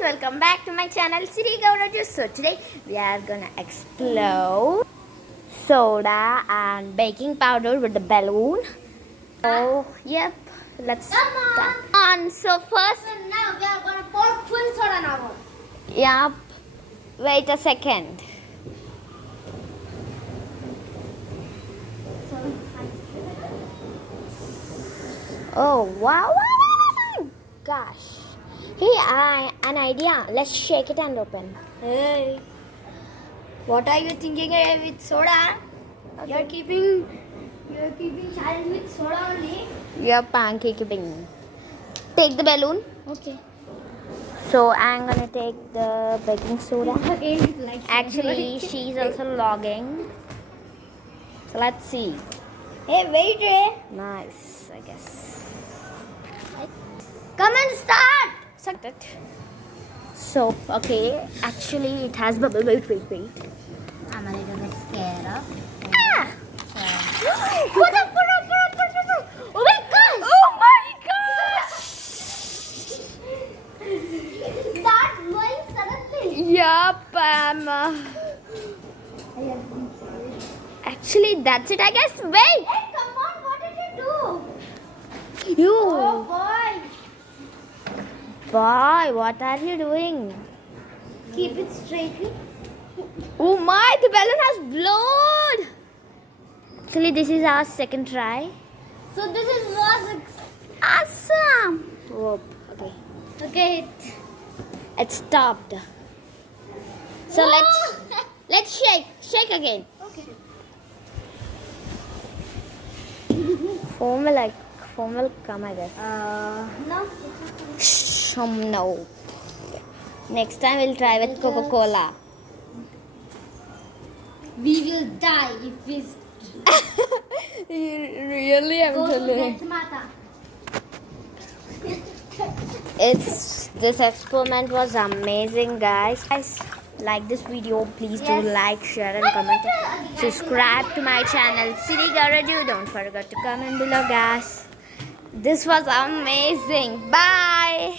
welcome back to my channel Siri Gauraju. So today we are gonna explore soda and baking powder with the balloon. Oh yep, let's start. So first, Now we are gonna pour full soda now. yep. Wait a second. Oh wow! Gosh. Hey, an idea. Let's shake it and open. Hey, what are you thinking with soda? Okay. You're keeping challenge with soda only. Yep, pancake. Take the balloon. Okay. So I'm gonna take the baking soda. Again, like Actually, she's also logging. So let's see. Hey, wait, Ray. Nice, I guess. Come and start. Sucked it. So, okay. Actually, it has bubble. Wait. I'm a little bit scared of. Ah! Put up. Oh my gosh. Oh my gosh! Start blowing suddenly. Yup, actually, that's it, I guess. Wait! Hey, come on. What did you do? You! Oh boy. Boy, what are you doing? Keep it straightly. Oh my, the balloon has blown! Actually, this is our second try. So this was Awesome! Whoop, okay. okay. It stopped. So Whoa! let's shake again. Okay. Foam will come, I guess. No. No. Next time we'll try with Coca-Cola. We will die if we Really? I'm go to telling. Death Mata. This experiment was amazing, guys. Guys, like this video, please do Yes. like, share and comment. Subscribe to my channel Siri Gauraju. Don't forget to comment below, guys. This was amazing. Bye.